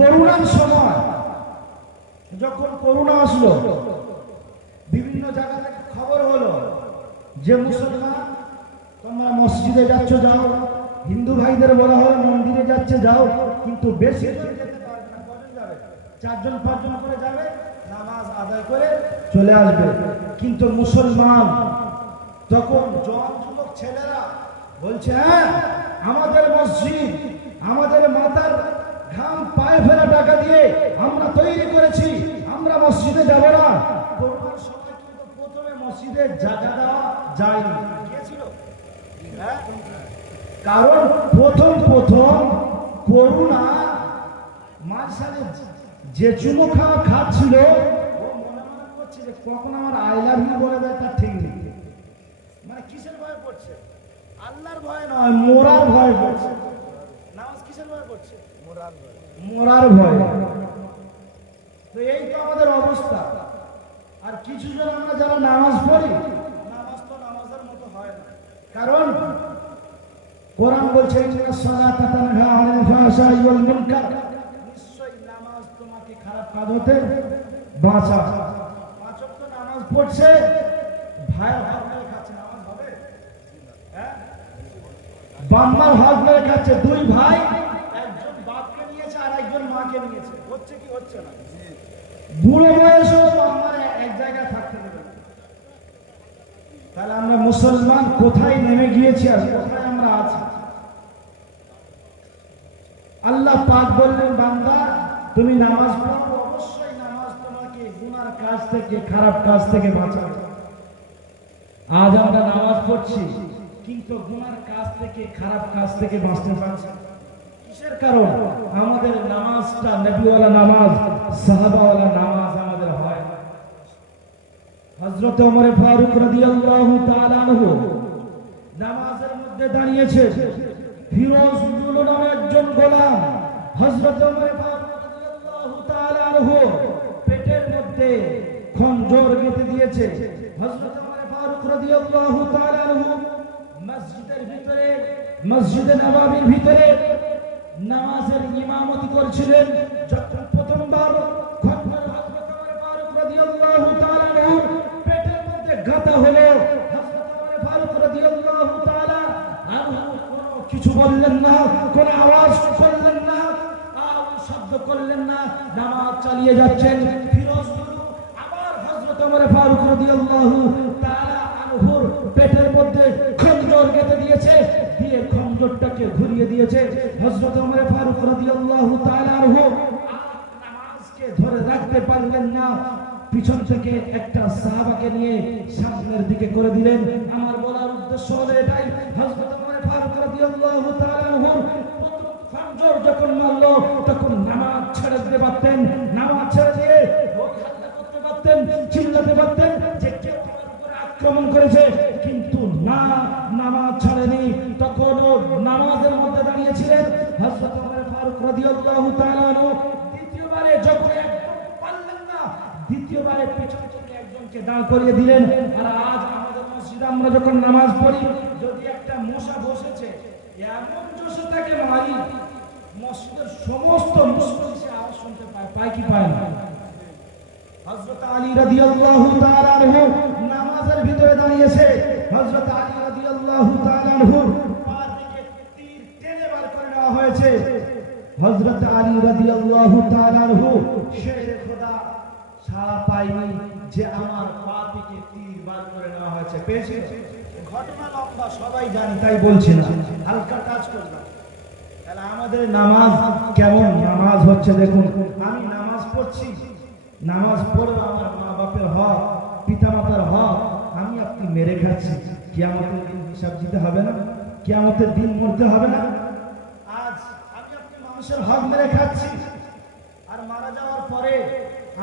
করোনার সময় যখন করোনা আসলো, বিভিন্ন জায়গা থেকে খবর হলো যে মুসলমান তোমরা মসজিদে যাচ্ছ যাও, হিন্দু ভাইদের বলা হলো মন্দিরে যাচ্ছে যাও, কিন্তু বেশি জন যেতে পারবে না। কজন যাবে? 4-5 জন করে যাবে, নামাজ আদায় করে চলে আসবে। কিন্তু মুসলমান তখন জওয়ান যুবক ছেলেরা বলছে, হ্যাঁ আমাদের মসজিদ আমাদের মাথার ঘাম পায়ে ফেলা টাকা দিয়ে আমরা তৈরি করেছি, আমরা মসজিদে যাব না। করোনার সময় কিন্তু প্রথমে মসজিদে জায়গা দেওয়া যায়নি, গিয়েছিল? কারণ প্রথম করোনা মাঝখানে যে চুমো খাচ্ছিল, ও মনে মনে করছে যে কখন আমার আই লাভ ইউ বলে দেয় তার ঠিক নেই। মানে কিসের ভয় পড়ছে? আল্লাহর ভয় নয়, মোরার ভয় পড়ছে। নামাজ কিসের ভয় পড়ছে? মোরার ভয়। তো এই তো আমাদের অবস্থা। আর কিছু জন আমরা যারা নামাজ পড়ি, নামাজ তো নামাজের মতো হয় না। কারণ কোরআন বলছে ইন্নাস সালাতা তানহা আনিল ফাহশাই ওয়াল মুনকার, নিশ্চয়ই নামাজ তোমাকে খারাপ কাজ হতে বাঁচায়। 5 ওয়াক্ত নামাজ পড়ছে, ভাইয়ের হক মেরে খাচ্ছে, নামাজ হবে? হ্যাঁ, বাম্মার হক মেরে খাচ্ছে। 2 ভাই, একজন বাপকে নিয়েছে আর একজন মাকে নিয়েছে, হচ্ছে কি হচ্ছে না? বুড়ো বয়সেও বাম্মার এক জায়গায় থাকতে দেবে। তাহলে আমরা মুসলমান কোথায় নেমে গিয়েছি আর কোথায় আমরা আছি? আল্লাহ পাক বললেন, বান্দা তুমি নামাজ পড়ো, অবশ্যই নামাজ তোমাকে গুনার কাজ থেকে, খারাপ কাজ থেকে বাঁচাবে। আজ আমরা নামাজ পড়ছি কিন্তু গুনার কাজ থেকে, খারাপ কাজ থেকে বাঁচতে পারছি। কিসের কারণ? আমাদের নামাজটা নবীওয়ালা নামাজ, সাহাবাওয়ালা নামাজ আমাদের হয়। হযরত ওমর ফারুক রাদিয়াল্লাহু তাআলা আনহু নামাজের মধ্যে দাঁড়িয়েছে, ফিরোজ দুলু নামে একজন গোলাম হযরত ওমর ফারুক রাদিয়াল্লাহু তাআলা আনহু পেটের মধ্যে খঞ্জর গেঁথে দিয়েছে। হযরত ওমর ফারুক রাদিয়াল্লাহু তাআলা আনহু মসজিদের ভিতরে, মসজিদে নববীর ভিতরে নামাজের ইমামতি করছিলেন। যখন প্রথমবার খঞ্জর হযরত ওমর ফারুক রাদিয়াল্লাহু তাআলা আনহু পেটের মধ্যে গাঁথা হলো, হযরত ওমর ফারুক রাদিয়াল্লাহু তাআলা আনহু কিছু বললেন না, কোন আওয়াজ করলেন না, শব্দ করলেন না, নামাজ চালিয়ে যাচ্ছেন। ফিরোজ দুলু আবার হযরত ওমর ফারুক রাদিয়াল্লাহু তাআলা আনহুর পেটের মধ্যে খঞ্জর গেঁথে দিয়েছে, দিয়ে খঞ্জরটাকে ঘুরিয়ে দিয়েছে। হযরত ওমর ফারুক রাদিয়াল্লাহু তাআলা আনহু নামাজকে ধরে রাখতে পারলেন না, পিছন থেকে একটা সাহাবাকে নিয়ে সামনের দিকে করে দিলেন। আমার বলার উদ্দেশ্য হলো এটাই, হযরত ওমর ফারুক রাদিয়াল্লাহু তাআলা আনহু খঞ্জর যখন মারলো তখন নামাজ ছেড়ে দিতে পারতেন, নামাজ ছেড়ে দিয়ে হাল্লা করতে পারতেন, চিল্লাতে পারতেন যে কেউ আমার উপরে আক্রমণ করেছে, কিন্তু না, নামাজ ছাড়েনি। তখন নামাজের মধ্যে দাঁড়িয়েছিলেন হযরত ওমর ফারুক রাদিয়াল্লাহু তাআলা আনহু। দ্বিতীয়বারে যখন পারলেন না, দ্বিতীয়বারে পিছন থেকে একজনকে দাঁড় করিয়ে দিলেন। আর আজ আমাদের মসজিদে আমরা যখন নামাজ পড়ি, যদি একটা মশা বসেছে, এমন জোশে তাকে মারি, মসজিদের সমস্ত মুসল্লি সে আওয়াজ শুনতে পায়, পায় কি পায় না? হযরত আলী রাদিয়াল্লাহু তাআলা আনহু নামাজের ভিতরে দাঁড়িয়েছে, হযরত আলী রাদিয়াল্লাহু তাআলা আনহু পা থেকে তীর টেনে বার করে নেওয়া হয়েছে। হযরত আলী রাদিয়াল্লাহু তাআলা আনহু শেরে খোদা ছাড়া পায়নি যে আমার পা থেকে তীর বার করে নেওয়া হয়েছে। পেয়েছে? ঘটনা লম্বা, সবাই জানি, তাই বলছি না, হালকা কাজ করলাম। তাহলে আমাদের নামাজ কেমন নামাজ হচ্ছে দেখুন। আমি নামাজ পড়ছি, নামাজ পড়ে আমার মা বাপের হক, পিতা মাতার হক আমি আপনি মেরে খাচ্ছি। কিয়ামতের দিন হিসাব দিতে হবে না? কিয়ামতের দিন মরতে হবে না? আজ আমি আপনি মানুষের হক মেরে খাচ্ছি, আর মারা যাওয়ার পরে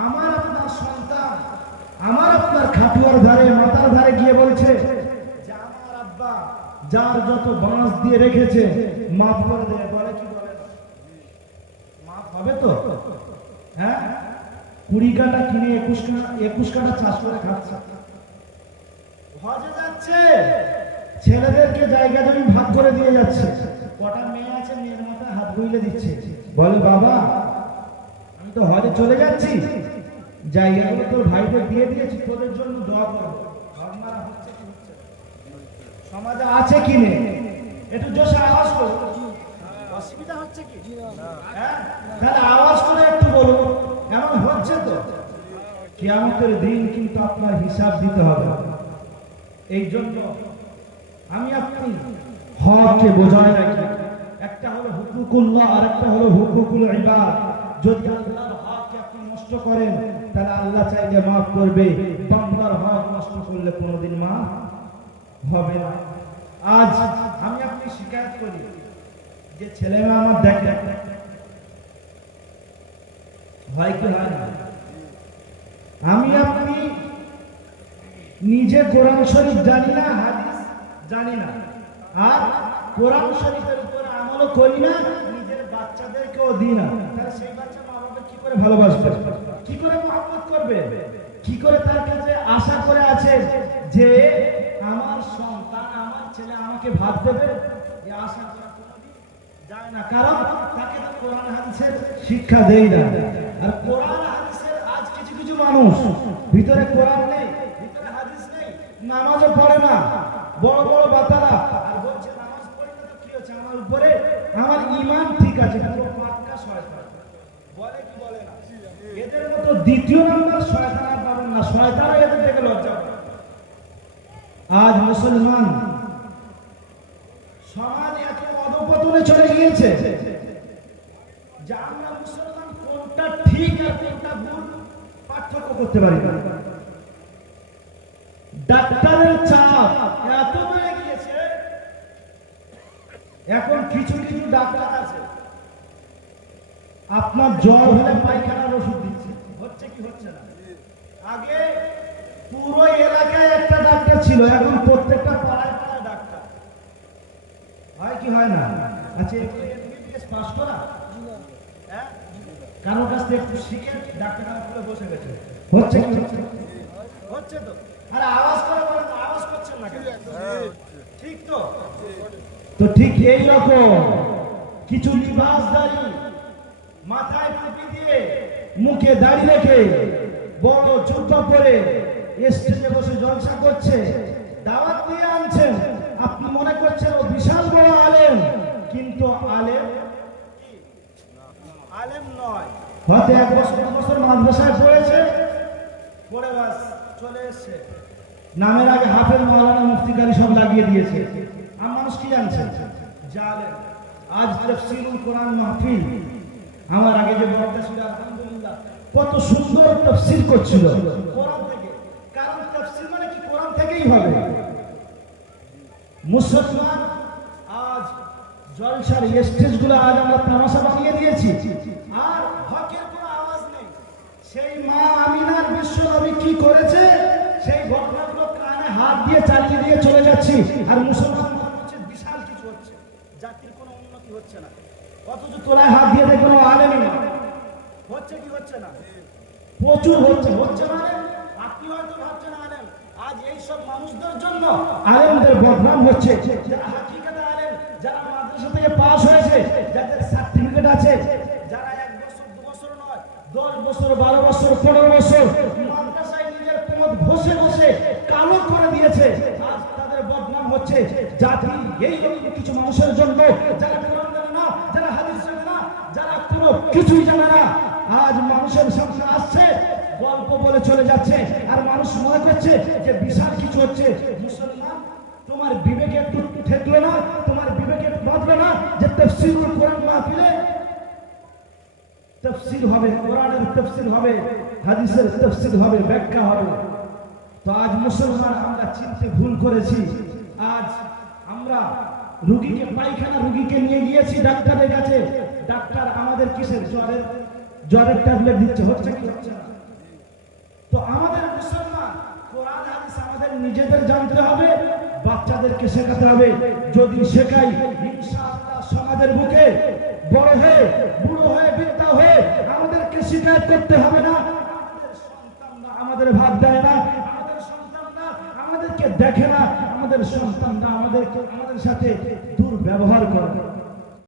আমার আপনার সন্তান, আমার আপনার খাটুয়ার ধারে, মাথার ধারে গিয়ে বলছে যে আমার আব্বা যার যত বাঁশ দিয়ে রেখেছে মাফ করে দেবে। বলে কি বলে না? মাফ হবে তো? হ্যাঁ, 20 কাঠা কিনে 21 কাঠা চাষ করে খাচ্ছে। হজে যাচ্ছে, ছেলেদেরকে জায়গা জমি ভাগ করে দিয়ে যাচ্ছে। কটা মেয়ে আছে, মেয়ের মাথায় হাত বুইলে দিচ্ছে, বলে বাবা তো হজে চলে যাচ্ছি, জায়গাগুলো তোর ভাইদের দিয়ে দিয়েছি, তোদের জন্য দোয়া করবো। ভাবনারা হচ্ছে কি হচ্ছে না? সমাজে আছে কি নেই? একটু জোশে আওয়াজ করো। অসুবিধা হচ্ছে কি? হ্যাঁ, তাহলে আওয়াজ করে একটু বলুন। এমন হচ্ছে তো? কিয়ামতের দিন কিন্তু আপনার হিসাব দিতে হবে। এই জন্য আমি আপনি হককে বজায় রাখি। একটা হলো হুকুকুল্লাহ, আর একটা হলো হুকুকুল ইবাদ। যদি আল্লাহর হককে আপনি নষ্ট করেন, তাহলে আল্লাহ চাইলে মাফ করবে, বান্দার হক নষ্ট করলে কোনোদিন মাফ হবে না। আজ আমি আপনি শিকায়ত করি যে ছেলেমেয়ে আমার দেখে, হয় কি হয় না? আমি আপনি নিজে কোরআন শরীফ জানি না, হাদিস জানি না, আর কোরআন শরীফের উপর আমলও করি না, নিজের বাচ্চাদেরকেও দিই না, তাহলে সেই বাচ্চা মা বাবা কি করে ভালোবাসবে, কি করে মহব্বত করবে, কি করে তার কাছে আশা করে আছে যে আমার সন্তান, আমার ছেলে আমাকে ভাত দেবে? এই আশা করা কোনোদিন যায় না, কারণ তাকে তো কোরআন হাদিসের শিক্ষা দেই না। আর কোরআন হাদিসের আজ কিছু কিছু মানুষ ভিতরে কোরআন নেই, ভিতরে হাদিস নেই, নামাজও পড়ে না, বড় বড় বাতালা, আর বলছে নামাজ পড়ি না তো কি হচ্ছে, আমার উপরে আমার ঈমান ঠিক আছে, পুরো পাক্কা শয়তান। বলে কি বলে না? এদের মতো দ্বিতীয় নাম্বার শয়তান আর পাবেন না, শয়তানও এদের থেকে লজ্জা পায়। আজ মুসলমান সমাজ এত অধঃপতনে চলে গিয়েছে যে আমরা মুসলমান কোনটা ঠিক আর কোনটা ভুল পার্থক্য করতে পারি না। ডাক্তারের চাপ এত বেড়ে গিয়েছে, এখন কিছু কিছু ডাক্তার আছে আপনার জ্বর হলে পায়খানার ওষুধ দিচ্ছে, হচ্ছে কি হচ্ছে না? আগে পুরো এলাকায় একটা ডাক্তার ছিল, এখন প্রত্যেকটা পাড়ায় পাড়ায় ডাক্তার। হয় কি হয় না? আচ্ছা, এমবিবিএস পাস করা, হ্যাঁ, কারো কাছ থেকে একটু শিখে ডাক্তারখানা খুলে বসে গেছে, হচ্ছে কি হচ্ছে? হচ্ছে তো। আরে আওয়াজ করে বলেন, আওয়াজ করছেন না কেন? ঠিক তো? তো ঠিক এই রকম কিছু লিবাসদারি, মাথায় টুপি দিয়ে, মুখে দাড়ি রেখে, বড় জুতো পরে স্টেজে বসে জলসা করছে, দাওয়াত দিয়ে আনছেন, আপনি মনে করছেন ও বিশাল বড় আলেম, কিন্তু আলেম আলেম নয়। হয়তো 1 বছর 2 বছর মাদ্রাসায় পড়েছে, পড়ে বাস চলে এসছে, নামের আগে হাফেজ, মাওলানা, মুফতি, কারি সব লাগিয়ে দিয়েছে। আর মানুষ কি জানছে? জালেম। আজ তাফসীরুল কোরআন মাহফিল, আমার আগে যে বক্তা ছিল আলহামদুলিল্লাহ কত সুন্দর তাফসীর করছিল কোরআন থেকে, কারণ তাফসীর মানে কি কোরআন থেকেই হবে। মুসলমান আজ জলসার স্টেজগুলো আজ আমরা তামাশা বানিয়ে দিয়েছি, আর হকের কোনো আওয়াজ নেই। সেই মা আমিনার বিশ্বনবী কি করেছে সেই ঘটনাগুলো কানে হাত দিয়ে চালিয়ে দিয়ে চলে যাচ্ছি, আর মুসলমান হচ্ছে বিশাল কিছু হচ্ছে, জাতির কোনো উন্নতি হচ্ছে না, অথচ তোলায় হাত দিয়ে দেখো আলেমই না। হচ্ছে কি হচ্ছে না? প্রচুর হচ্ছে। হচ্ছে মানে আপনি হয়তো ভাবছেন আলেম, আজ এই সব মানুষদের জন্য আলেমদের বদনাম হচ্ছে, যারা হাকিকাতে আলেম, যারা মাদ্রাসা থেকে পাস হয়েছে, যাদের সার্টিফিকেট আছে, যারা 1 বছর 2 বছর নয় 10 বছর 12 বছর 15 বছর মাদ্রাসায় নিজের পথ ঘষে ঘষে কালো করে দিয়েছে, আজ তাদের বদনাম হচ্ছে। জাতি এই রকম কিছু মানুষের জন্য, যারা কোরআন জানে না, যারা হাদিস জানে না, যারা কোনো কিছুই জানে না, আজ মানুষের সামনে আসছে, গল্প বলে চলে যাচ্ছে, আর মানুষ মনে করছে যে বিশাল কিছু হচ্ছে। মুসলমান, তোমার বিবেকে একটু ঠেকলো না, তোমার বিবেকে বাঁধলো না যে তাফসীরুল কোরআন মাহফিলে তাফসীর হবে, কোরআনের তাফসীর হবে, হাদিসের তাফসীর হবে, ব্যাখ্যা হবে। তো আজ মুসলমান আমরা চিনতে ভুল করেছি। আজ আমরা রোগীকে, পায়খানা রোগীকে নিয়ে গিয়েছি ডাক্তারের কাছে, ডাক্তার আমাদের কিসের জ্বরের ট্যাবলেট দিচ্ছে, হচ্ছে কি হচ্ছে না? তো আমাদের মুসলমান কোরআন হাদিস আমাদের নিজেদের জানতে হবে, বাচ্চাদেরকে শেখাতে হবে। যদি শেখাই, ইনশাআল্লাহ সমাজের বুকে বড় হয়ে, বুড়ো হয়ে, বৃদ্ধা হয়ে আমাদেরকে শিকায়ত করতে হবে না। আমাদের সন্তানরা আমাদের ভাত দেয় না, আমাদের সন্তানরা আমাদেরকে দেখে না, আমাদের সন্তানরা আমাদের সাথে দুর্ব্যবহার করে।